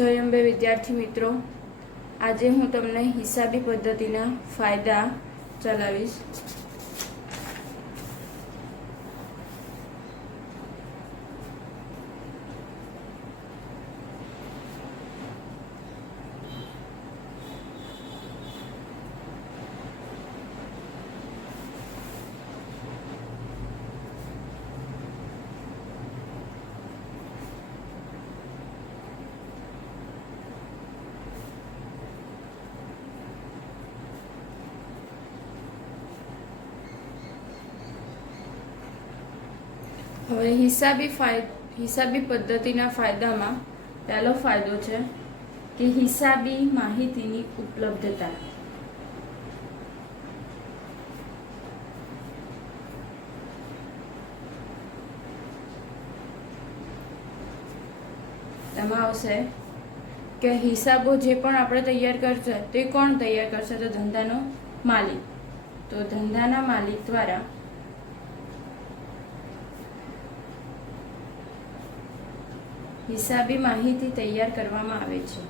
જય અંબે વિદ્યાર્થી મિત્રો, આજે હું તમને હિસાબી પદ્ધતિના ફાયદા ચલાવીશ. હવે હિસાબી પદ્ધતિના ફાયદામાં પહેલો ફાયદો છે કે હિસાબી માહિતીની ઉપલબ્ધતા. એમાં આવશે કે હિસાબો જે પણ આપણે તૈયાર કરશે તે કોણ તૈયાર કરશે? તો ધંધાનો માલિક. તો ધંધાના માલિક દ્વારા હિસાબી માહિતી તૈયાર કરવામાં આવે છે.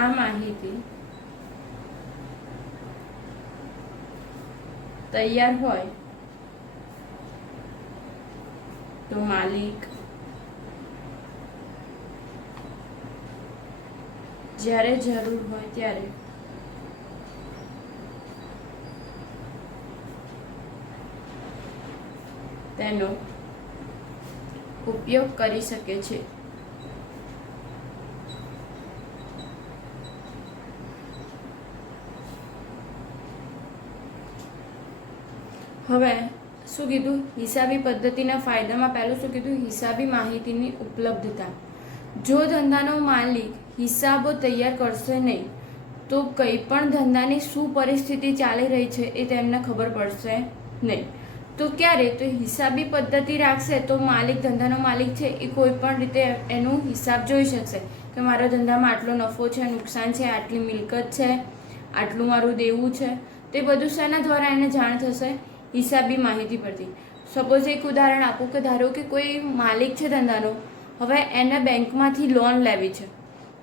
આ માહિતી તૈયાર હોય તો માલિક જ્યારે જરૂર હોય ત્યારે તેનો ઉપયોગ કરી શકે છે. હવે શું કીધું? હિસાબી પદ્ધતિના ફાયદામાં પહેલું શું કીધું? હિસાબી માહિતીની ઉપલબ્ધતા. જો ધંધાનો માલિક હિસાબો તૈયાર કરશે નહીં તો કંઈ પણ ધંધાની શું પરિસ્થિતિ ચાલી રહી છે એ તેમને ખબર પડશે નહીં. તો ક્યારે? તો હિસાબી પદ્ધતિ રાખશે તો માલિક, ધંધાનો માલિક છે એ કોઈ પણ રીતે એનું હિસાબ જોઈ શકશે કે મારા ધંધામાં આટલો નફો છે, નુકસાન છે, આટલી મિલકત છે, આટલું મારું દેવું છે. તે બધું શેના દ્વારા એને જાણ થશે? હિસાબી માહિતી પરથી. સપોઝ એક ઉદાહરણ આપું કે ધારો કે કોઈ માલિક છે ધંધાનો, હવે એને બેંકમાંથી લોન લેવી છે.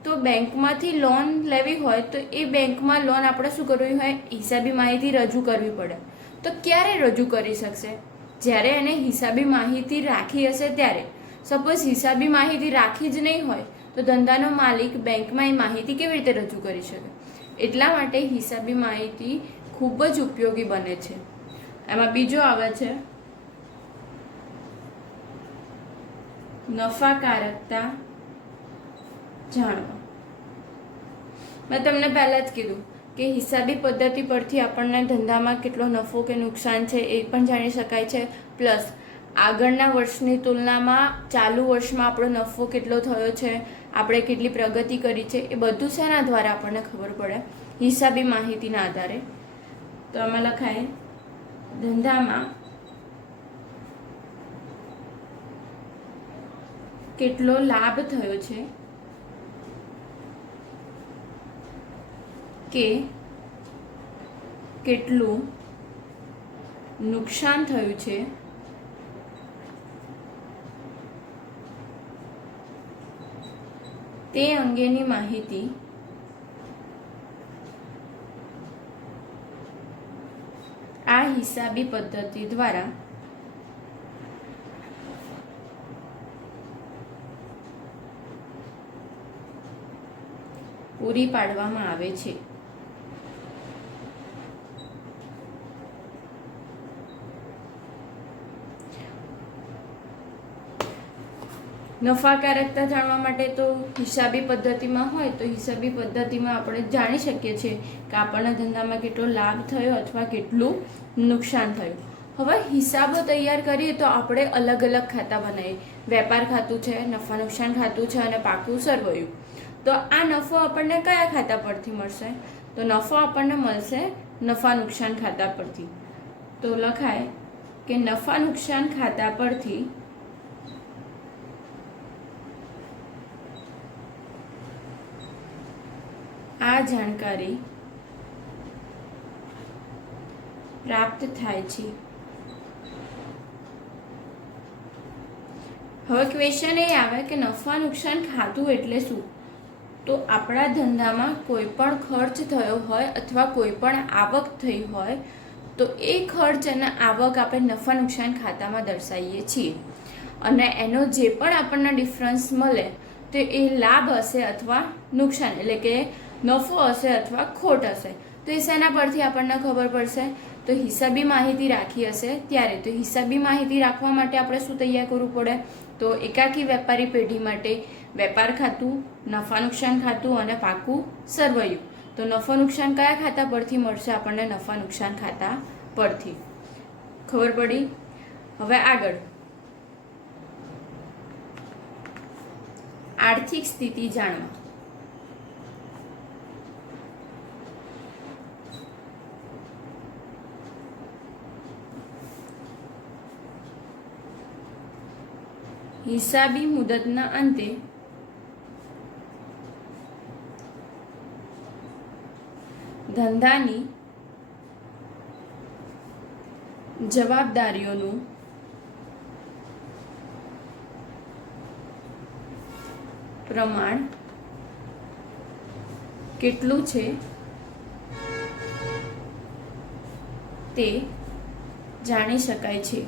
તો બેંકમાંથી લોન લેવી હોય તો એ બેંકમાં લોન આપણે શું કરવી હોય? હિસાબી માહિતી રજૂ કરવી પડે. તો ક્યારે રજૂ કરી શકશે? જ્યારે એને હિસાબી માહિતી રાખી હશે ત્યારે. સપોઝ હિસાબી માહિતી રાખી જ નહીં હોય તો ધંધાનો માલિક બેંકમાં એ માહિતી કેવી રીતે રજૂ કરી શકે? એટલા માટે હિસાબી માહિતી ખૂબ જ ઉપયોગી બને છે. એમાં બીજો આવે છે નફાકારકતા જાણવા. મેં તમને પહેલાં જ કીધું કે હિસાબી પદ્ધતિ પરથી આપણને ધંધામાં કેટલો નફો કે નુકસાન છે એ પણ જાણી શકાય છે. પ્લસ આગળના વર્ષની તુલનામાં ચાલુ વર્ષમાં આપણો નફો કેટલો થયો છે, આપણે કેટલી પ્રગતિ કરી છે, એ બધું શેના દ્વારા આપણને ખબર પડે? હિસાબી માહિતીના આધારે. તો આમાં લખાય ધંધામાં કેટલો લાભ થયો છે કે કેટલું નુકસાન થયું છે તે અંગેની માહિતી આ હિસાબી પદ્ધતિ દ્વારા પૂરી પાડવામાં આવે છે. નફાકારકતા જાણવા માટે તો હિસાબી પદ્ધતિમાં હોય તો હિસાબી પદ્ધતિમાં આપણે જાણી શકીએ છીએ કે આપણના ધંધામાં કેટલો લાભ થયો અથવા કેટલું નુકસાન થયું. હવે હિસાબો તૈયાર કરીએ તો આપણે અલગ અલગ ખાતા બનાવીએ. વેપાર ખાતું છે, નફા નુકસાન ખાતું છે અને પાકું સરવૈયું. તો આ નફો આપણને કયા ખાતા પરથી મળશે? તો નફો આપણને મળશે નફા નુકસાન ખાતા પરથી. તો લખાય કે નફા નુકસાન ખાતા પરથી આ જાણકારી પ્રાપ્ત થાય છે. હવે ક્વેશ્ચન એ આવે કે નફા નુકસાન ખાતું એટલે શું? તો આપણા ધંધામાં કોઈ પણ ખર્ચ થયો હોય અથવા કોઈ પણ આવક થઈ હોય તો એ ખર્ચ અને આવક આપણે નફા નુકસાન ખાતામાં દર્શાવીએ છીએ, અને એનો જે પણ આપણને ડિફરન્સ મળે તો એ લાભ હશે અથવા નુકસાન, એટલે કે નફો હશે અથવા ખોટ હશે. તો એ શેના પરથી આપણને ખબર પડશે? તો હિસાબી માહિતી રાખી હશે ત્યારે. તો હિસાબી માહિતી રાખવા માટે આપણે શું તૈયાર કરવું પડે? તો એકાકી વેપારી પેઢી માટે વેપાર ખાતું, નફા નુકસાન ખાતું અને પાકું સરવૈયું. તો નફા નુકસાન કયા ખાતા પરથી મળશે આપણને? નફા નુકસાન ખાતા પરથી. ખબર પડી? હવે આગળ આર્થિક સ્થિતિ જાણવા. હિસાબી મુદતના અંતે ધંધાની જવાબદારીઓનું પ્રમાણ કેટલું છે તે જાણી શકાય છે.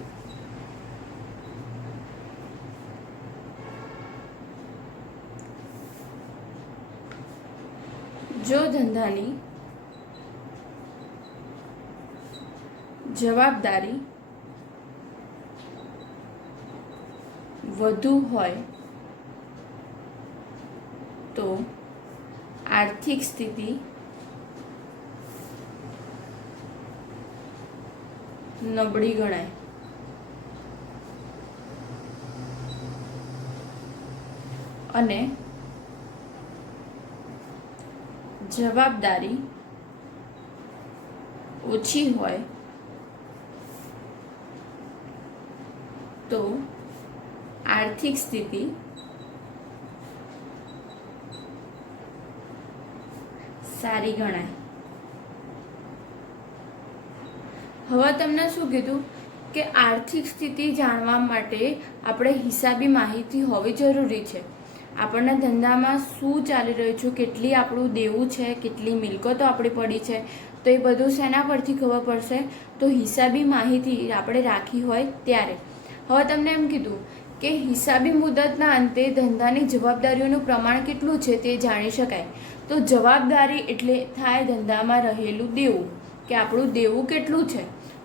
જો ધંધાની જવાબદારી વધુ હોય તો આર્થિક સ્થિતિ નબળી ગણાય. અને જવાબદારી ઓછી હોય તો આર્થિક સ્થિતિ સારી ગણાય. હવે તમને શું કીધું કે આર્થિક સ્થિતિ જાણવા માટે આપણે હિસાબી માહિતી હોવી જરૂરી છે. આપણને ધંધામાં શું ચાલી રહ્યું છે, કેટલી આપણું દેવું છે, કેટલી મિલકતો આપણી પડી છે, તો એ બધું શેના પરથી ખબર પડશે? તો હિસાબી માહિતી આપણે રાખી હોય ત્યારે. હવે તમને એમ કીધું કે હિસાબી મુદતના અંતે ધંધાની જવાબદારીઓનું પ્રમાણ કેટલું છે તે જાણી શકાય. તો જવાબદારી એટલે થાય ધંધામાં રહેલું દેવું, કે આપણું દેવું કેટલું છે.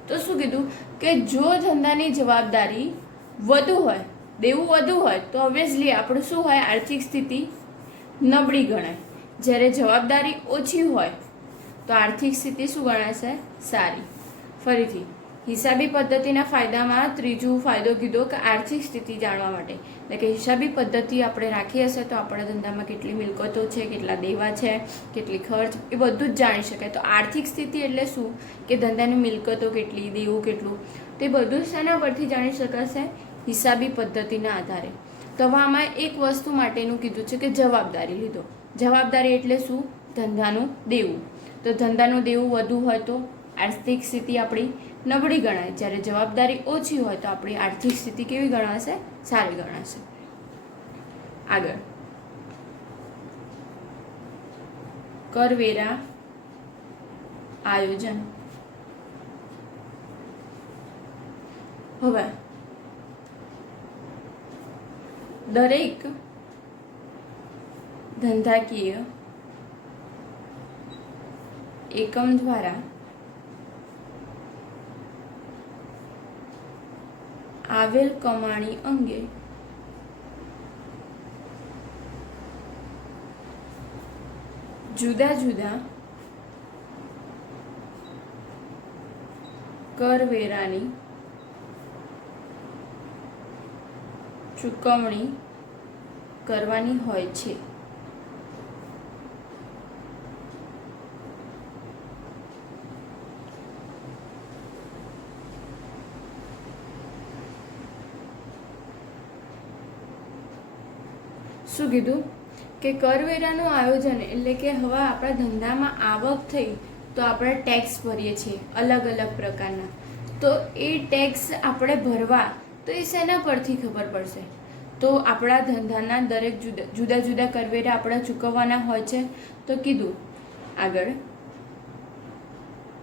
તો શું કીધું કે જો ધંધાની જવાબદારી વધુ હોય, દેવું વધુ હોય તો ઓબ્વિયસલી આપણું શું હોય? આર્થિક સ્થિતિ નબળી ગણાય. જ્યારે જવાબદારી ઓછી હોય તો આર્થિક સ્થિતિ શું ગણાશે? સારી. ફરીથી હિસાબી પદ્ધતિના ફાયદામાં ત્રીજો ફાયદો કીધો કે આર્થિક સ્થિતિ જાણવા માટે, એટલે કે હિસાબી પદ્ધતિ આપણે રાખી હશે તો આપણા ધંધામાં કેટલી મિલકતો છે, કેટલા દેવા છે, કેટલી ખર્ચ, એ બધું જ જાણી શકાય. તો આર્થિક સ્થિતિ એટલે શું? કે ધંધાની મિલકતો કેટલી, દેવું કેટલું, તે બધું શેના પરથી જાણી શકાશે? હિસાબી પદ્ધતિના આધારે. તો આમાં એક વસ્તુ માટેનું કીધું છે કે જવાબદારી લીધો. જવાબદારી એટલે શું? ધંધાનું દેવું. તો ધંધાનું દેવું વધુ હોય તો આર્થિક સ્થિતિ આપણી નબળી ગણાય. જ્યારે જવાબદારી ઓછી હોય તો આપણી આર્થિક સ્થિતિ કેવી ગણાશે? સારી ગણાશે. આગળ કરવેરા આયોજન. હવે દરેક ધંધાકીય એકમ દ્વારા આવેલ કમાણી અંગે જુદા જુદા કરવેરાની ચૂકવણી કરવાની હોય છે. શું કીધું કે કરવેરાનું આયોજન એટલે કે હવે આપણા ધંધામાં આવક થઈ તો આપણે ટેક્સ ભરીએ છીએ અલગ અલગ પ્રકારના, તો એ ટેક્સ આપણે ભરવા તો એ શેના પરથી ખબર પડશે? તો આપણા ધંધાના દરેક જુદા જુદા કરવેરા આપણા ચૂકવવાના હોય છે. તો કીધું આગળ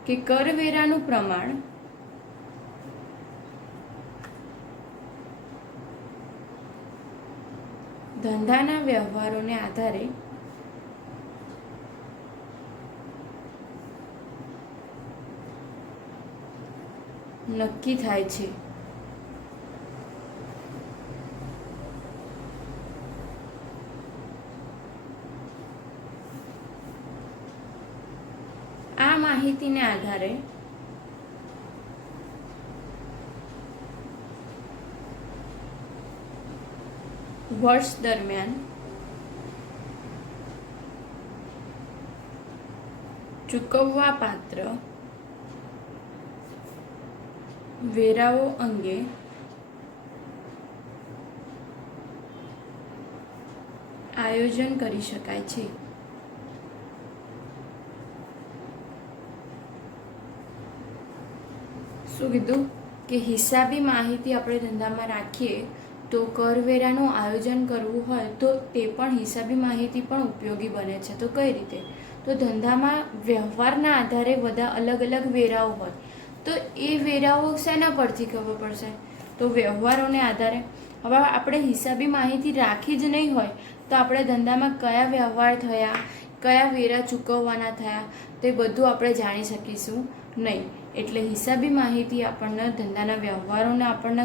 કે કરવેરાનું પ્રમાણ ધંધાના વ્યવહારોને આધારે નક્કી થાય છે. આ માહિતીને આધારે વર્ષ દરમિયાન ચૂકવવા પાત્ર વેરાઓ અંગે આયોજન કરી શકાય છે. શું કીધું કે હિસાબી માહિતી આપણે ધંધામાં રાખીએ તો કરવેરાનું આયોજન કરવું હોય તો તે પણ હિસાબી માહિતી પણ ઉપયોગી બને છે. તો કઈ રીતે? તો ધંધામાં વ્યવહારના આધારે બધા અલગ અલગ વેરાઓ હોય તો એ વેરાઓ શેના પરથી ખબર પડશે? તો વ્યવહારોને આધારે. હવે આપણે હિસાબી માહિતી રાખી જ નહીં હોય તો આપણે ધંધામાં કયા વ્યવહાર થયા, કયા વેરા ચૂકવવાના થયા તે બધું આપણે જાણી શકીશું નહીં. એટલે હિસાબી માહિતી આપણને ધંધાના વ્યવહારોને આપણને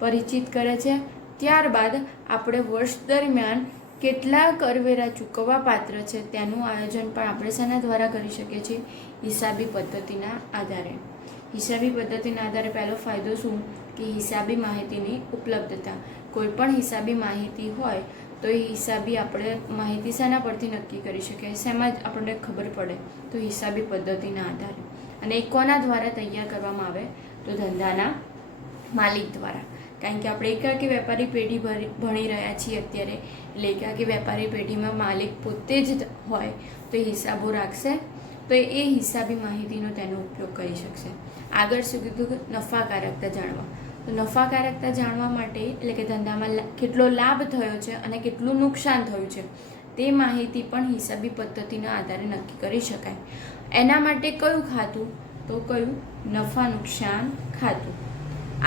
પરિચિત કરે છે. ત્યારબાદ આપણે વર્ષ દરમિયાન કેટલા કરવેરા ચૂકવવા પાત્ર છે તેનું આયોજન પણ આપણે શેના દ્વારા કરી શકીએ છીએ? હિસાબી પદ્ધતિના આધારે. હિસાબી પદ્ધતિના આધારે પહેલો ફાયદો શું કે હિસાબી માહિતીની ઉપલબ્ધતા. કોઈ પણ હિસાબી માહિતી હોય તો એ હિસાબી આપણે માહિતી શેના પરથી નક્કી કરી શકીએ? શેમાં જ આપણને ખબર પડે? તો હિસાબી પદ્ધતિના આધારે. અને એ કોના દ્વારા તૈયાર કરવામાં આવે? તો ધંધાના માલિક દ્વારા. કારણ કે આપણે એકાકી વેપારી પેઢી ભણી રહ્યા છીએ અત્યારે, એટલે એકાકી વેપારી પેઢીમાં માલિક પોતે જ હોય તો એ હિસાબો રાખશે તો એ હિસાબી માહિતીનો તેનો ઉપયોગ કરી શકશે. આગળ શું કીધું? નફાકારકતા જાણવા. તો નફાકારકતા જાણવા માટે એટલે કે ધંધામાં કેટલો લાભ થયો છે અને કેટલું નુકસાન થયું છે તે માહિતી પણ હિસાબી પદ્ધતિના આધારે નક્કી કરી શકાય. એના માટે કયું ખાતું? તો કયું? નફા નુકસાન ખાતું.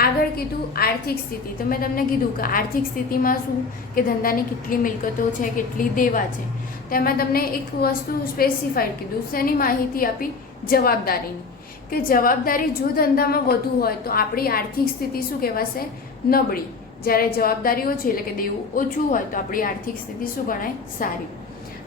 આગળ કીધું આર્થિક સ્થિતિ. તો મેં તમને કીધું કે આર્થિક સ્થિતિમાં શું કે ધંધાની કેટલી મિલકતો છે, કેટલી દેવા છે. તેમાં તમને એક વસ્તુ સ્પેસિફાઈડ કીધું. શેની માહિતી આપી? જવાબદારીની. કે જવાબદારી જો ધંધામાં વધુ હોય તો આપણી આર્થિક સ્થિતિ શું કહેવાશે? નબળી. જ્યારે જવાબદારી ઓછી એટલે કે દેવું ઓછું હોય તો આપણી આર્થિક સ્થિતિ શું ગણાય? સારી.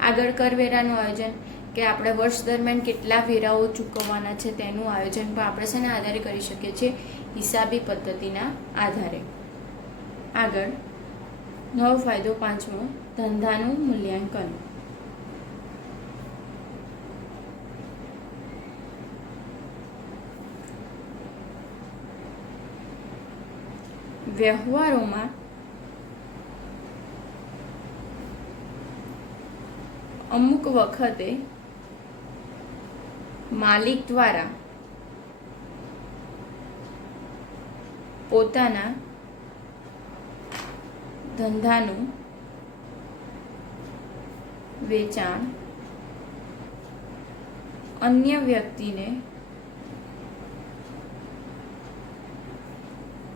આગળ કરવેરાનું આયોજન કે આપણે વર્ષ દરમિયાન કેટલા વેરાઓ ચૂકવવાના છે તેનું આયોજન પણ આપણે શેના આધારે કરી શકીએ છીએ? હિસાબી પદ્ધતિના આધારે. આગળ નવો ફાયદો પાંચમો, ધંધાનું મૂલ્યાંકન. વ્યવહારોમાં અમુક વખતે માલિક દ્વારા પોતાના ધંધાનું વેચાણ અન્ય વ્યક્તિને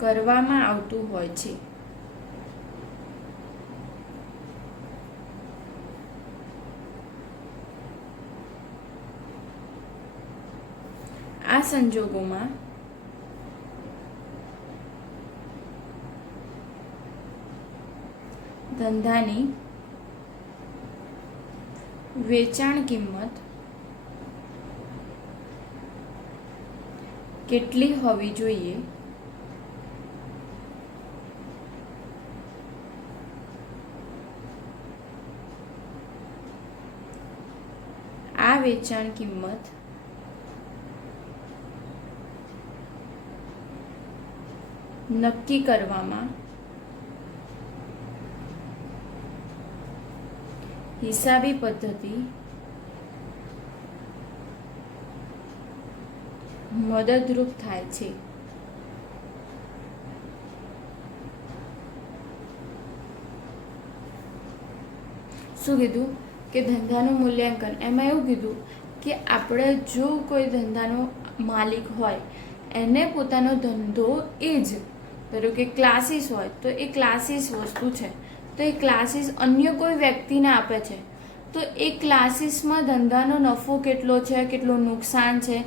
કરવામાં આવતું હોય છે. આ સંજોગોમાં ધંધાની વેચાણ કિંમત કેટલી હોવી જોઈએ આ વેચાણ કિંમત નક્કી કરવામાં હિસાબી પદ્ધતિ મદદરૂપ થાય છે. શું કીધું કે ધંધાનું મૂલ્યાંકન, એમાં એવું કીધું કે આપણે જો કોઈ ધંધાનો માલિક હોય એને પોતાનો ધંધો એ જ ધારો કે ક્લાસીસ હોય તો એ ક્લાસીસ વસ્તુ છે, તો એ ક્લાસીસ અન્ય કોઈ વ્યક્તિને આપે છે, તો એ ક્લાસીસમાં ધંધાનો નફો કેટલો છે, કેટલું નુકસાન છે,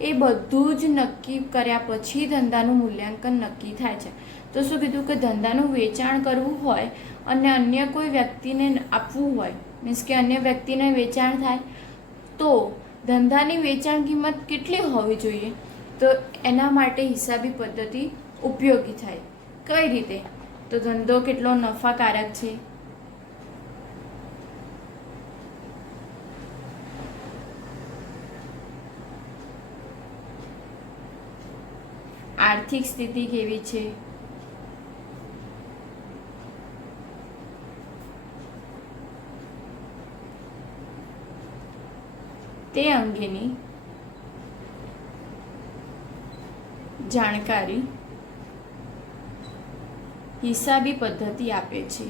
એ બધું જ નક્કી કર્યા પછી ધંધાનું મૂલ્યાંકન નક્કી થાય છે. તો શું કીધું કે ધંધાનું વેચાણ કરવું હોય અને અન્ય કોઈ વ્યક્તિને આપવું હોય, મીન્સ કે અન્ય વ્યક્તિને વેચાણ થાય તો ધંધાની વેચાણ કિંમત કેટલી હોવી જોઈએ, તો એના માટે હિસાબી પદ્ધતિ ઉપયોગી થાય. કઈ રીતે? તો ધંધો કેટલો નફાકારક છે, આર્થિક સ્થિતિ કેવી છે, તે અંગેની જાણકારી હિસાબી પદ્ધતિ આપે છે.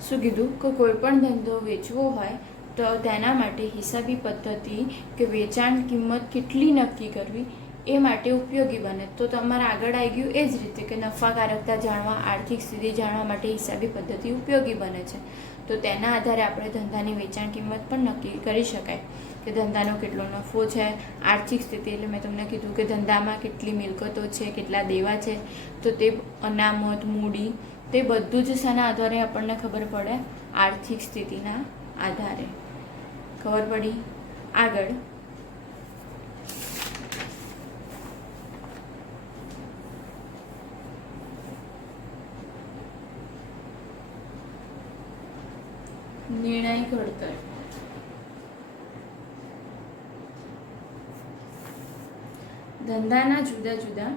શું કીધું કે કોઈ પણ ધંધો વેચવો હોય તો તેના માટે હિસાબી પદ્ધતિ કે વેચાણ કિંમત કેટલી નક્કી કરવી એ માટે ઉપયોગી બને. તો તમારે આગળ આવી ગયું એ જ રીતે કે નફાકારકતા જાણવા, આર્થિક સ્થિતિ જાણવા માટે હિસાબી પદ્ધતિ ઉપયોગી બને છે. તો તેના આધારે આપણે ધંધાની વેચાણ કિંમત પણ નક્કી કરી શકાય કે ધંધાનો કેટલો નફો છે, આર્થિક સ્થિતિ એટલે મેં તમને કીધું કે ધંધામાં કેટલી મિલકતો છે, કેટલા દેવા છે, તો તે અનામત, મૂડી, તે બધું જ શાના આધારે આપણને ખબર પડે? આર્થિક સ્થિતિના આધારે. ખબર પડી? આગળ નિર્ણય ઘડતર. ધંધાના જુદા જુદા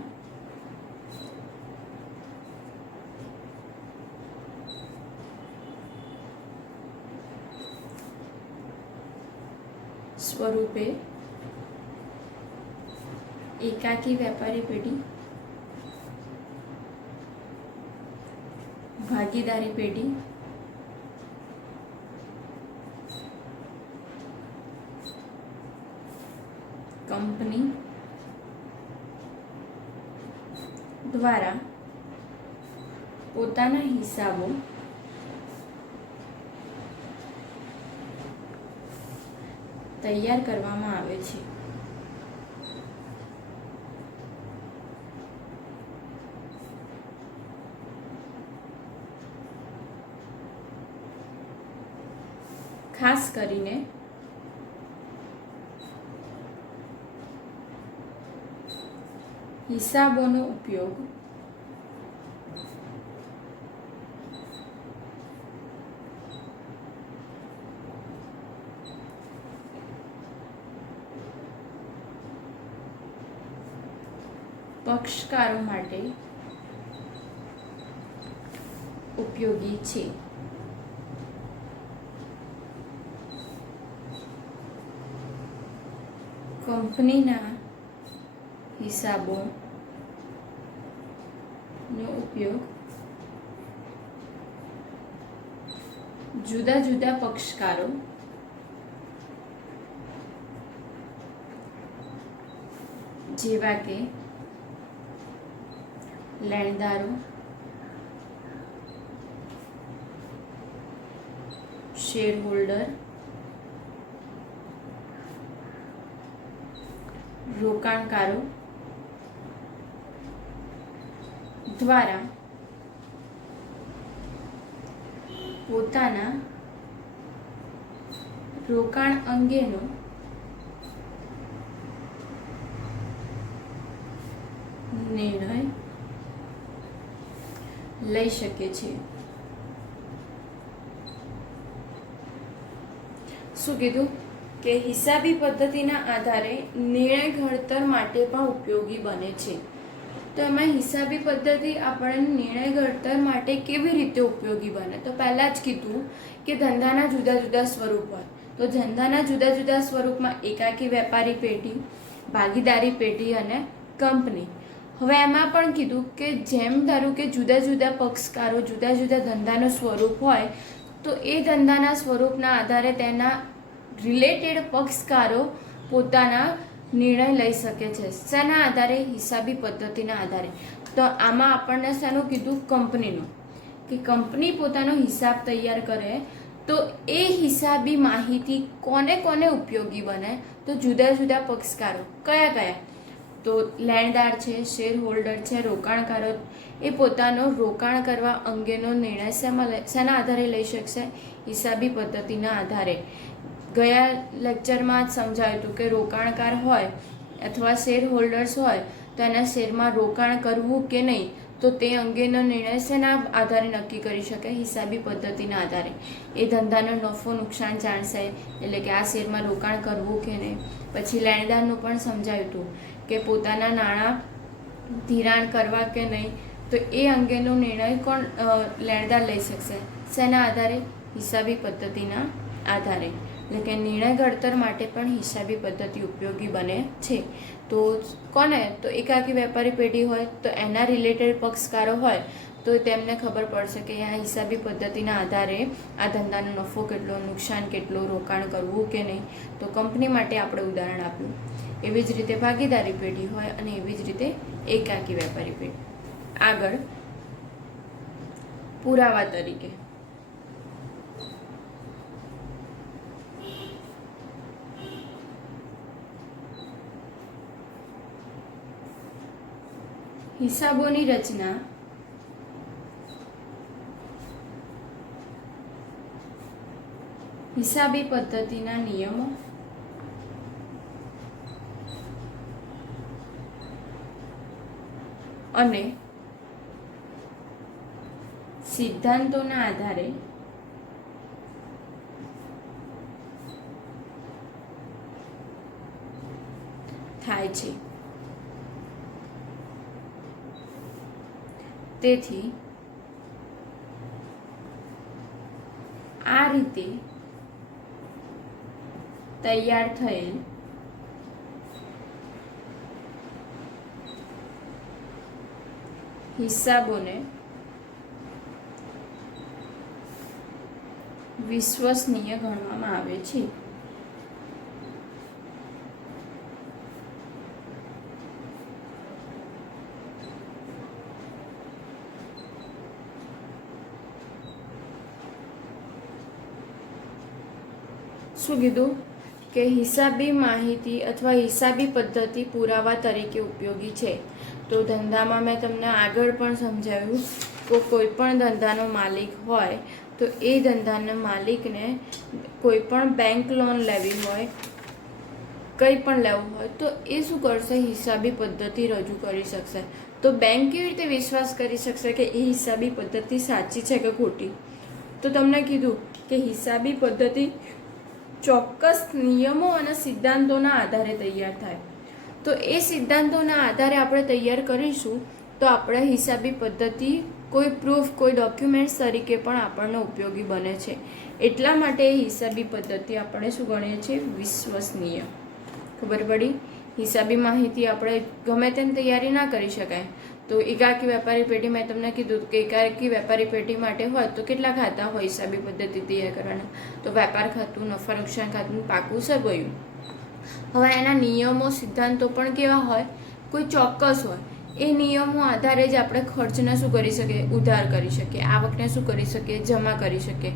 સ્વરૂપે એકાકી વેપારી પેઢી, ભાગીદારી પેઢી, કંપની દ્વારા પોતાના હિસાબો તૈયાર કરવામાં આવે છે. ખાસ કરીને હિસાબોનો ઉપયોગ પક્ષકારો માટે ઉપયોગી છે. કંપનીના હિસાબોનો ઉપયોગ જુદા જુદા પક્ષકારો જેવા કે લેણદારો, શેર હોલ્ડર, રોકાણકારો દ્વારા પોતાના રોકાણ અંગેનો નિર્ણય લઈ શકે છે. શું કીધું કે હિસાબી પદ્ધતિના આધારે નિર્ણય ઘડતર માટે પણ ઉપયોગી બને છે. તો એમાં હિસાબી પદ્ધતિ આપણને નિર્ણય ઘડતર માટે કેવી રીતે ઉપયોગી બને? તો પહેલાં જ કીધું કે ધંધાના જુદા જુદા સ્વરૂપ હોય. તો ધંધાના જુદા જુદા સ્વરૂપમાં એકાકી વેપારી પેઢી, ભાગીદારી પેઢી અને કંપની. હવે એમાં પણ કીધું કે જેમ ધારો કે જુદા જુદા પક્ષકારો, જુદા જુદા ધંધાનું સ્વરૂપ હોય, તો એ ધંધાના સ્વરૂપના આધારે તેના રિલેટેડ પક્ષકારો પોતાના નિર્ણય લઈ શકે છે. શેના આધારે? હિસાબી પદ્ધતિના આધારે. તો આમાં આપણને શેનું કીધું? કંપનીનું, કે કંપની પોતાનો હિસાબ તૈયાર કરે તો એ હિસાબી માહિતી કોને કોને ઉપયોગી બને? તો જુદા જુદા પક્ષકારો. કયા કયા? તો લેણદાર છે, શેર હોલ્ડર છે, રોકાણકારો. એ પોતાનો રોકાણ કરવા અંગેનો નિર્ણય શેના આધારે લઈ શકશે? હિસાબી પદ્ધતિના આધારે. ગયા લેક્ચરમાં જ સમજાવ્યું હતું કે રોકાણકાર હોય અથવા શેર હોલ્ડર્સ હોય તો એના શેરમાં રોકાણ કરવું કે નહીં, તો તે અંગેનો નિર્ણય શેના આધારે નક્કી કરી શકે? હિસાબી પદ્ધતિના આધારે. એ ધંધાનો નફો નુકસાન જાણશે, એટલે કે આ શેરમાં રોકાણ કરવું કે નહીં. પછી લેણદારનું પણ સમજાવ્યું હતું કે પોતાના નાણાં ધિરાણ કરવા કે નહીં, તો એ અંગેનો નિર્ણય કોણ લેણદાર લઈ શકશે? શેના આધારે? હિસાબી પદ્ધતિના આધારે. એટલે કે નિર્ણય ઘડતર માટે પણ હિસાબી પદ્ધતિ ઉપયોગી બને છે. તો કોને? તો એકાકી વેપારી પેઢી હોય તો એના રિલેટેડ પક્ષકારો હોય તો તેમને ખબર પડશે કે આ હિસાબી પદ્ધતિના આધારે આ ધંધાનો નફો કેટલો, નુકસાન કેટલું, રોકાણ કરવું કે નહીં. તો કંપની માટે આપણે ઉદાહરણ આપ્યું. એવી જ રીતે ભાગીદારી પેઢી હોય અને એવી જ રીતે એકાકી વેપારી પેઢી. આગળ પુરાવા તરીકે હિસાબોની રચના હિસાબી પદ્ધતિના નિયમો અને સિદ્ધાંતોના આધારે થાય છે. તેથી આ રીતે તૈયાર થયેલ હિસાબોને વિશ્વસનીય ગણવામાં આવે છે. શું કીધું? કે હિસાબી માહિતી અથવા હિસાબી પદ્ધતિ પુરાવા તરીકે ઉપયોગી છે. તો ધંધામાં મેં તમને આગળ પણ સમજાવ્યું કે કોઈ પણ ધંધાનો માલિક હોય તો એ ધંધાના માલિકને કોઈ પણ બેંક લોન લેવી હોય, કંઈ પણ લેવું હોય તો એ શું કરશે? હિસાબી પદ્ધતિ રજૂ કરી શકશે. તો બેંક કેવી રીતે વિશ્વાસ કરી શકશે કે એ હિસાબી પદ્ધતિ સાચી છે કે ખોટી? તો તમને કીધું કે હિસાબી પદ્ધતિ ચોક્કસ નિયમો અને સિદ્ધાંતોના આધારે તૈયાર થાય. તો એ સિદ્ધાંતોના આધારે આપણે તૈયાર કરીશું તો આપણે હિસાબી પદ્ધતિ કોઈ પ્રૂફ, કોઈ ડોક્યુમેન્ટ્સ તરીકે પણ આપણને ઉપયોગી બને છે. એટલા માટે હિસાબી પદ્ધતિ આપણે શું ગણીએ છીએ? વિશ્વસનીય. ખબર પડી? હિસાબી માહિતી આપણે ગમે તેમ તૈયારી ના કરી શકાય. તો એકાકી વેપારી પેઢી મેં તમને કીધું કે એકાકી વેપારી પેઢી માટે હોય તો કેટલા ખાતા હોય હિસાબી પદ્ધતિ તૈયાર કરવાના? તો વેપાર ખાતું, નફા નુકસાન ખાતું, પાકું સરવૈયું. હવે એના નિયમો, સિદ્ધાંતો પણ કેવા હોય? કોઈ ચોક્કસ હોય. એ નિયમો આધારે જ આપણે ખર્ચને શું કરી શકીએ? ઉધાર કરી શકીએ. આવકને શું કરી શકીએ? જમા કરી શકીએ.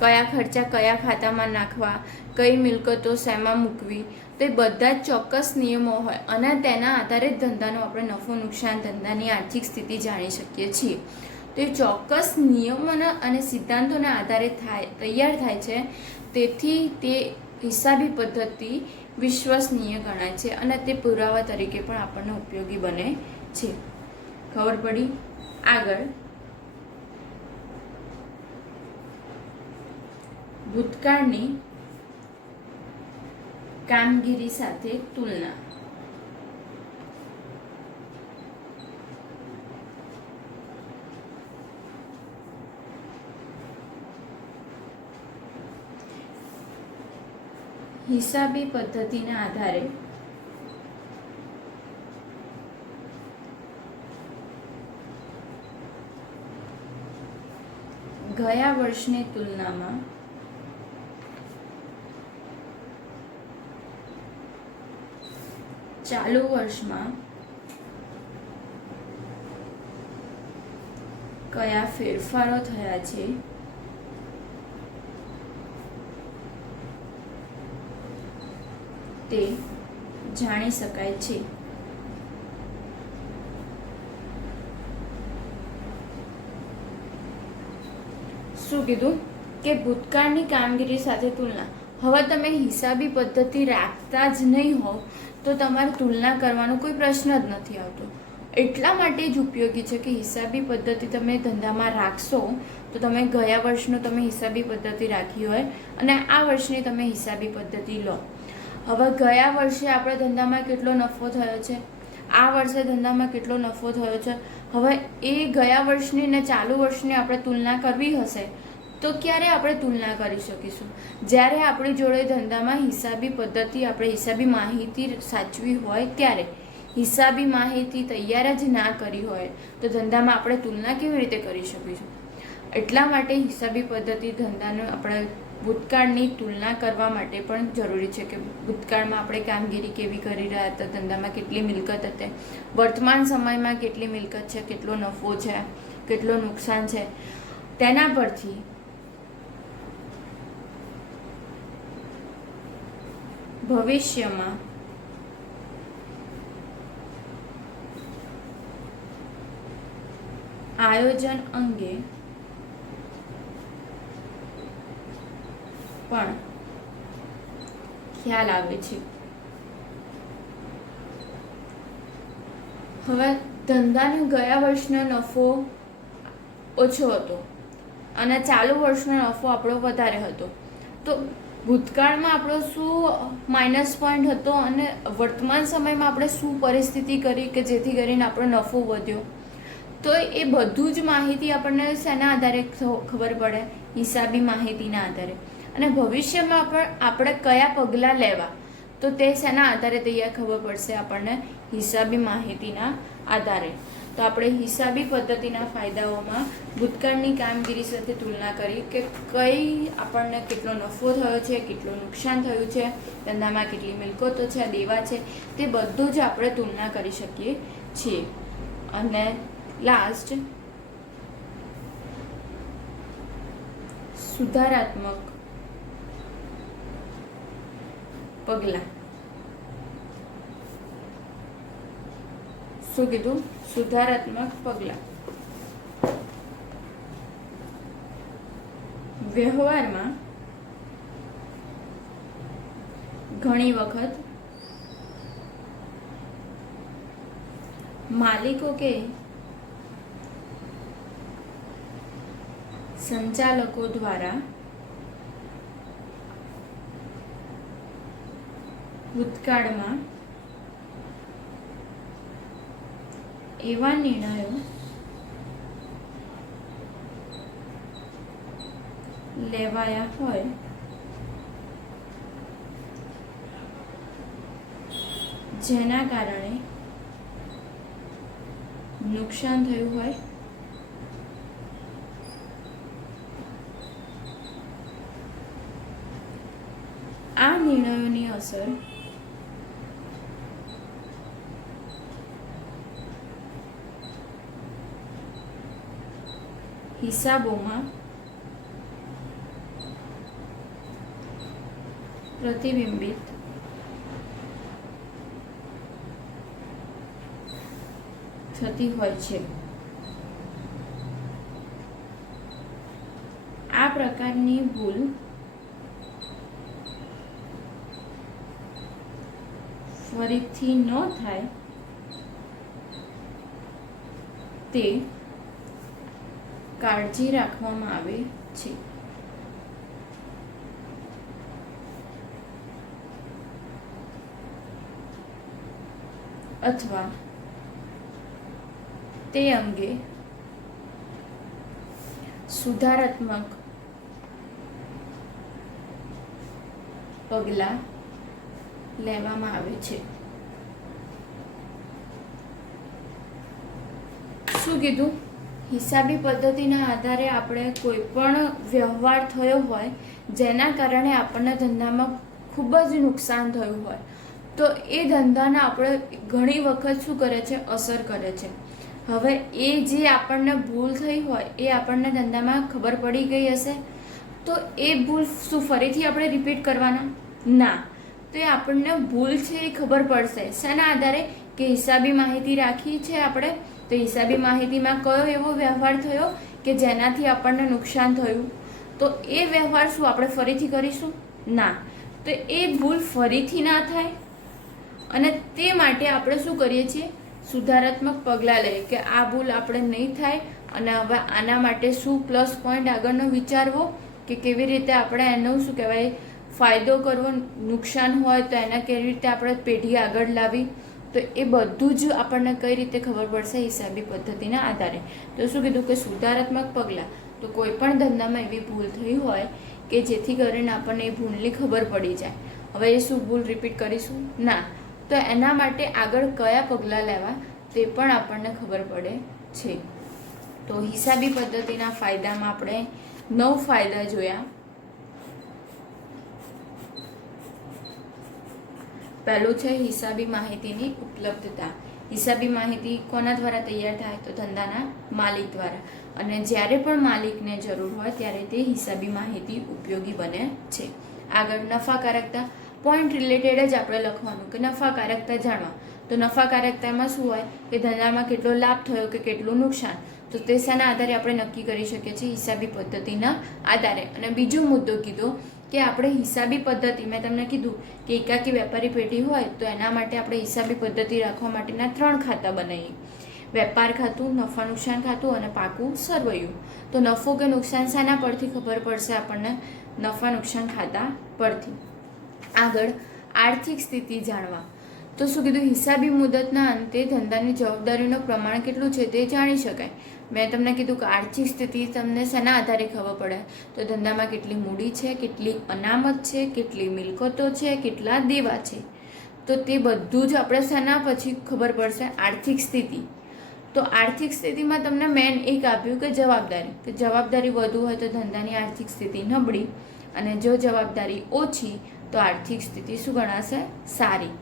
કયા ખર્ચા કયા ખાતામાં નાખવા, કઈ મિલકતો શેમાં મૂકવી, તો એ બધા જ ચોક્કસ નિયમો હોય અને તેના આધારે જ ધંધાનો આપણે નફો નુકસાન, ધંધાની આર્થિક સ્થિતિ જાણી શકીએ છીએ. તો એ ચોક્કસ નિયમોના અને સિદ્ધાંતોના આધારે તૈયાર થાય છે. તેથી તે હિસાબી પદ્ધતિ વિશ્વસનીય ગણાય છે અને તે પુરાવા તરીકે પણ આપણને ઉપયોગી બને છે. ખબર પડી? આગળ ભૂતકાળની કામગીરી સાથે તુલના. હિસાબી પદ્ધતિના આધારે ગયા વર્ષની તુલનામાં ચાલુ વર્ષમાં કયા ફેરફારો થયા છે તે જાણી શકાય છે. શું કીધું કે ભૂતકાળની કામગીરી સાથે તુલના. હવે તમે હિસાબી પદ્ધતિ રાખતા જ નહીં હો તો તમારે તુલના કરવાનો કોઈ પ્રશ્ન જ નથી આવતો. એટલા માટે જ ઉપયોગી છે કે હિસાબી પદ્ધતિ તમે ધંધામાં રાખશો તો તમે ગયા વર્ષનો તમે હિસાબી પદ્ધતિ રાખી હોય અને આ વર્ષની તમે હિસાબી પદ્ધતિ લો. હવે ગયા વર્ષે આપણે ધંધામાં કેટલો નફો થયો છે, આ વર્ષે ધંધામાં કેટલો નફો થયો છે. હવે એ ગયા વર્ષની ને ચાલુ વર્ષની આપણે તુલના કરવી હશે તો ક્યારે આપણે તુલના કરી શકીશું? જ્યારે આપણી જોડે ધંધામાં હિસાબી પદ્ધતિ, આપણે હિસાબી માહિતી સાચવી હોય ત્યારે. હિસાબી માહિતી તૈયાર જ ના કરી હોય તો ધંધામાં આપણે તુલના કેવી રીતે કરી શકીશું? એટલા માટે હિસાબી પદ્ધતિ ધંધાનો આપણે ભૂતકાળની તુલના કરવા માટે પણ જરૂરી છે કે ભૂતકાળમાં આપણે કામગીરી કેવી કરી રહ્યા હતા, ધંધામાં કેટલી મિલકત હતી, વર્તમાન સમયમાં કેટલી મિલકત છે, કેટલો નફો છે, કેટલો નુકસાન છે. તેના પરથી ભવિષ્યમાં આયોજન અંગે પણ ખ્યાલ આવે છે. હવે ધંધાનો ગયા વર્ષનો નફો ઓછો હતો અને ચાલુ વર્ષનો નફો આપણો વધારે હતો તો ભૂતકાળમાં આપણો શું માઇનસ પોઈન્ટ હતો અને વર્તમાન સમયમાં આપણે શું પરિસ્થિતિ કરી કે જેથી કરીને આપણો નફો વધ્યો. તો એ બધું જ માહિતી આપણને શેના આધારે ખબર પડે? હિસાબી માહિતીના આધારે. અને ભવિષ્યમાં પણ આપણે કયા પગલાં લેવા તો તે શેના આધારે તૈયાર ખબર પડશે આપણને? હિસાબી માહિતીના આધારે. તો આપણે હિસાબી પદ્ધતિના ફાયદાઓમાં ભૂતકાળની કામગીરી સાથે તુલના કરી કે કઈ આપણને કેટલો નફો થયો છે, કેટલું નુકસાન થયું છે, ધંધામાં કેટલી મિલકતો છે, દેવા છે, તે બધું જ આપણે તુલના કરી શકીએ છીએ. અને લાસ્ટ સુધારાત્મક પગલાં. શું કીધું? સુધારાત્મક પગલાં. વ્યવહારમાં ઘણી વખત માલિકો કે સંચાલકો દ્વારા ભૂતકાળમાં એવા નિર્ણયો લેવાયા હોય જેના કારણે નુકસાન થયું હોય આ નિર્ણયોની અસર હિસાબોમાં પ્રતિબિંબિત થતી હોય છે. આ પ્રકારની ભૂલ ફરીથી ન થાય તે કાળજી રાખવામાં આવે છે. અથવા તે અંગે સુધારાત્મક પગલાં લેવામાં આવે છે. શું કીધું? હિસાબી પદ્ધતિના આધારે આપણે કોઈ પણ વ્યવહાર થયો હોય જેના કારણે આપણને ધંધામાં ખૂબ જ નુકસાન થયું હોય તો એ ધંધાને આપણે ઘણી વખત શું કરે છે, અસર કરે છે. હવે એ જે આપણને ભૂલ થઈ હોય એ આપણને ધંધામાં ખબર પડી ગઈ હશે તો એ ભૂલ શું ફરીથી આપણે રિપીટ કરવાના? ના. તો એ આપણને ભૂલ છે એ ખબર પડશે શેના આધારે કે હિસાબી માહિતી રાખી છે આપણે, તો હિસાબી માહિતીમાં કયો એવો વ્યવહાર થયો કે જેનાથી આપણને નુકસાન થયું, તો એ વ્યવહાર શું આપણે ફરીથી કરીશું? ના. તો એ ભૂલ ફરીથી ના થાય અને તે માટે આપણે શું કરીએ છીએ? સુધારાત્મક પગલાં લઈએ કે આ ભૂલ આપણે નહીં થાય અને હવે આના માટે શું પ્લસ પોઈન્ટ આગળનો વિચારવો કે કેવી રીતે આપણે એનો શું કહેવાય ફાયદો કરવો, નુકસાન હોય તો એના કેવી રીતે આપણે પેઢી આગળ લાવી, તો એ બધું જ આપણને કઈ રીતે ખબર પડશે? હિસાબી પદ્ધતિના આધારે. તો શું કીધું કે સુધારાત્મક પગલાં, તો કોઈ પણ ધંધામાં એવી ભૂલ થઈ હોય કે જેથી કરીને આપણને એ ભૂલની ખબર પડી જાય. હવે એ શું ભૂલ રિપીટ કરીશું? ના. તો એના માટે આગળ કયા પગલાં લેવા તે પણ આપણને ખબર પડે છે. તો હિસાબી પદ્ધતિના ફાયદામાં આપણે 9 ફાયદા જોયા. પહેલું છે હિસાબી માહિતીની ઉપલબ્ધતા. હિસાબી માહિતી કોના દ્વારા તૈયાર થાય? તો ધંધાના માલિક દ્વારા. અને જ્યારે પણ માલિકને જરૂર હોય ત્યારે તે હિસાબી માહિતી ઉપયોગી બને છે. આગળ નફાકારકતા. પોઈન્ટ રિલેટેડ જ આપણે લખવાનું કે નફાકારકતા જાણવા. તો નફાકારકતામાં શું હોય કે ધંધામાં કેટલો લાભ થયો કે કેટલું નુકસાન, તો તે શાના આધારે આપણે નક્કી કરી શકીએ છીએ? હિસાબી પદ્ધતિના આધારે. અને બીજો મુદ્દો કીધો કે આપણે હિસાબી પદ્ધતિ, મેં તમને કીધું કે એકાકી વેપારી પેઢી હોય તો એના માટે આપણે હિસાબી પદ્ધતિ રાખવા માટેના 3 ખાતા બનાવીએ. વેપાર ખાતું, નફા નુકસાન ખાતું અને પાકું સરવૈયું. તો નફો કે નુકસાન શાના પરથી ખબર પડશે આપણને? નફા નુકસાન ખાતા પરથી. આગળ આર્થિક સ્થિતિ જાણવા. તો શું કીધું? હિસાબી મુદતના અંતે ધંધાની જવાબદારીનું પ્રમાણ કેટલું છે તે જાણી શકાય. મેં તમને કીધું કે આર્થિક સ્થિતિ તમને શેના આધારે ખબર પડે? તો ધંધામાં કેટલી મૂડી છે, કેટલી અનામત છે, કેટલી મિલકતો છે, કેટલા દેવા છે, તો તે બધું જ આપણે શેના પછી ખબર પડશે? આર્થિક સ્થિતિ. તો આર્થિક સ્થિતિમાં તમને મેન એક આપ્યું કે જવાબદારી, કે જવાબદારી વધુ હોય તો ધંધાની આર્થિક સ્થિતિ નબળી અને જો જવાબદારી ઓછી તો આર્થિક સ્થિતિ શું ગણાશે? સારી.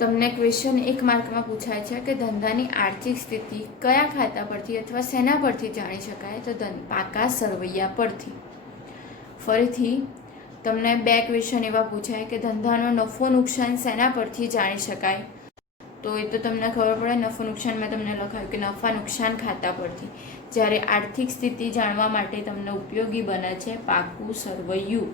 તમને ક્વેશ્ચન 1 માર્કમાં પૂછાય છે કે ધંધાની આર્થિક સ્થિતિ કયા ખાતા પરથી અથવા શેના પરથી જાણી શકાય? તો પાકા સરવૈયા પરથી. ફરીથી તમને 2 ક્વેશ્ચન એવા પૂછાય કે ધંધાનો નફો નુકસાન શેના પરથી જાણી શકાય? તો એ તો તમને ખબર પડે, નફો નુકસાન મેં તમને લખાયું કે નફા નુકસાન ખાતા પરથી. જ્યારે આર્થિક સ્થિતિ જાણવા માટે તમને ઉપયોગી બને છે પાકું સરવૈયું.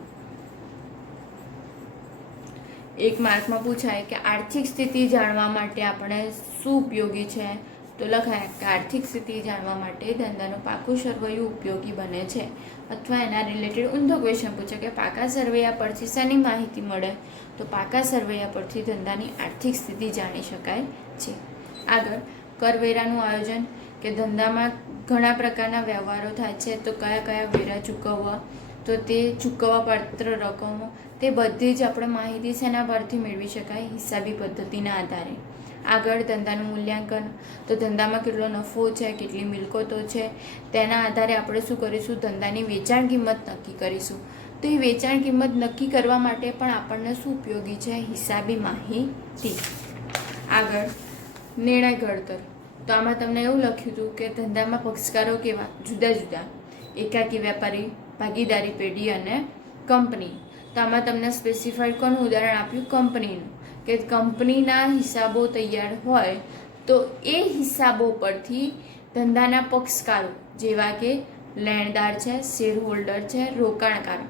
1 માર્કમાં પૂછાય કે આર્થિક સ્થિતિ જાણવા માટે આપણે શું ઉપયોગી છે? તો લખાય કે આર્થિક સ્થિતિ જાણવા માટે ધંધાનું પાકું સરવૈયું ઉપયોગી બને છે. અથવા એના રિલેટેડ ઊંધો ક્વેશ્ચન પૂછે કે પાકા સરવૈયા પરથી શેની માહિતી મળે? તો પાકા સરવૈયા પરથી ધંધાની આર્થિક સ્થિતિ જાણી શકાય છે. આગળ કરવેરાનું આયોજન, કે ધંધામાં ઘણા પ્રકારના વ્યવહારો થાય છે તો કયા કયા વેરા ચૂકવવા, તો તે ચૂકવવા પાત્ર રકમો, તે બધી જ આપણે માહિતી શેના પરથી મેળવી શકાય? હિસાબી પદ્ધતિના આધારે. આગળ ધંધાનું મૂલ્યાંકન, તો ધંધામાં કેટલો નફો છે, કેટલી મિલકતો છે, તેના આધારે આપણે શું કરીશું? ધંધાની વેચાણ કિંમત નક્કી કરીશું. તો એ વેચાણ કિંમત નક્કી કરવા માટે પણ આપણને શું ઉપયોગી છે? હિસાબી માહિતી. આગળ નિર્ણય ઘડતર, તો આમાં તમને એવું લખ્યું હતું કે ધંધામાં પક્ષકારો કેવા? જુદા જુદા. એકાકી વેપારી, ભાગીદારી પેઢી અને કંપની. તો આમાં તમને સ્પેસિફાઈડ કોનું ઉદાહરણ આપ્યું? કંપનીનું. કે કંપનીના હિસાબો તૈયાર હોય તો એ હિસાબો પરથી ધંધાના પક્ષકારો જેવા કે લેણદાર છે, શેર હોલ્ડર છે, રોકાણકારો.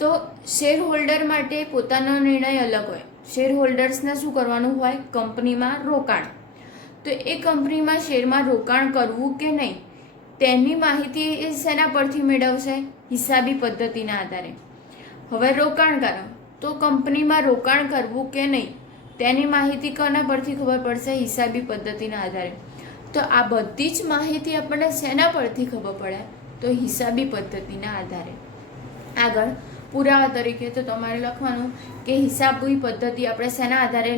તો શેર હોલ્ડર માટે પોતાનો નિર્ણય અલગ હોય. શેર હોલ્ડર્સને શું કરવાનું હોય? કંપનીમાં રોકાણ. તો એ કંપનીમાં શેરમાં રોકાણ કરવું કે નહીં તેની માહિતી એ શેના પરથી મેળવશે? હિસાબી પદ્ધતિના આધારે. હવે રોકાણકારો, તો કંપનીમાં રોકાણ કરવું કે નહીં તેની માહિતી કોના પરથી ખબર પડશે? હિસાબી પદ્ધતિના આધારે. તો આ બધી જ માહિતી આપણને શેના પરથી ખબર પડે? તો હિસાબી પદ્ધતિના આધારે. આગળ પુરાવા તરીકે તો તમારે લખવાનું કે હિસાબી પદ્ધતિ આપણે શેના આધારે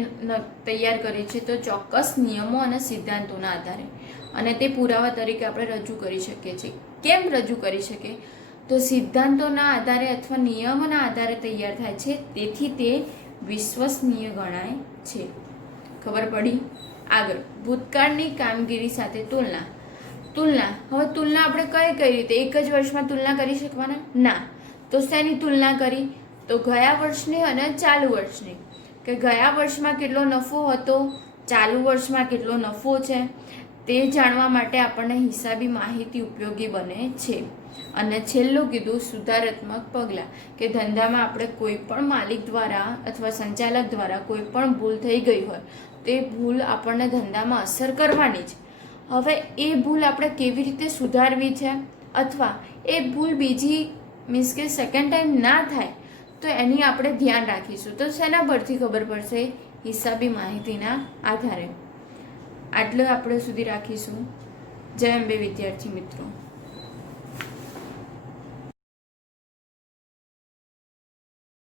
તૈયાર કરી છે, તો ચોક્કસ નિયમો અને સિદ્ધાંતોના આધારે, અને તે પુરાવા તરીકે આપણે રજૂ કરી શકીએ છીએ. કેમ રજૂ કરી શકીએ? તો સિદ્ધાંતોના આધારે અથવા નિયમોના આધારે તૈયાર થાય છે, તેથી તે વિશ્વસનીય ગણાય છે. ખબર પડી? આગળ, ભૂતકાળની કામગીરી સાથે તુલના. હવે તુલના આપણે કઈ રીતે? એક જ વર્ષમાં તુલના કરી શકવાના? ના. તો શેની તુલના કરી? તો ગયા વર્ષની અને ચાલુ વર્ષની, કે ગયા વર્ષમાં કેટલો નફો હતો, ચાલુ વર્ષમાં કેટલો નફો છે, તે જાણવા માટે આપણને હિસાબી માહિતી ઉપયોગી બને છે. અને છેલ્લું કીધું સુધારાત્મક પગલાં, કે ધંધામાં આપણે કોઈ પણ માલિક દ્વારા અથવા સંચાલક દ્વારા કોઈ પણ ભૂલ થઈ ગઈ હોય, તે ભૂલ આપણને ધંધામાં અસર કરવાની જ. હવે એ ભૂલ આપણે કેવી રીતે સુધારવી છે, અથવા એ ભૂલ બીજી મીન્સ કે સેકન્ડ ટાઈમ ના થાય, તો એની આપણે ધ્યાન રાખીશું. તો શેના પરથી ખબર પડશે? હિસાબી માહિતીના આધારે. આટલું આપણે સુધી રાખીશું. જય અંબે વિદ્યાર્થી મિત્રો.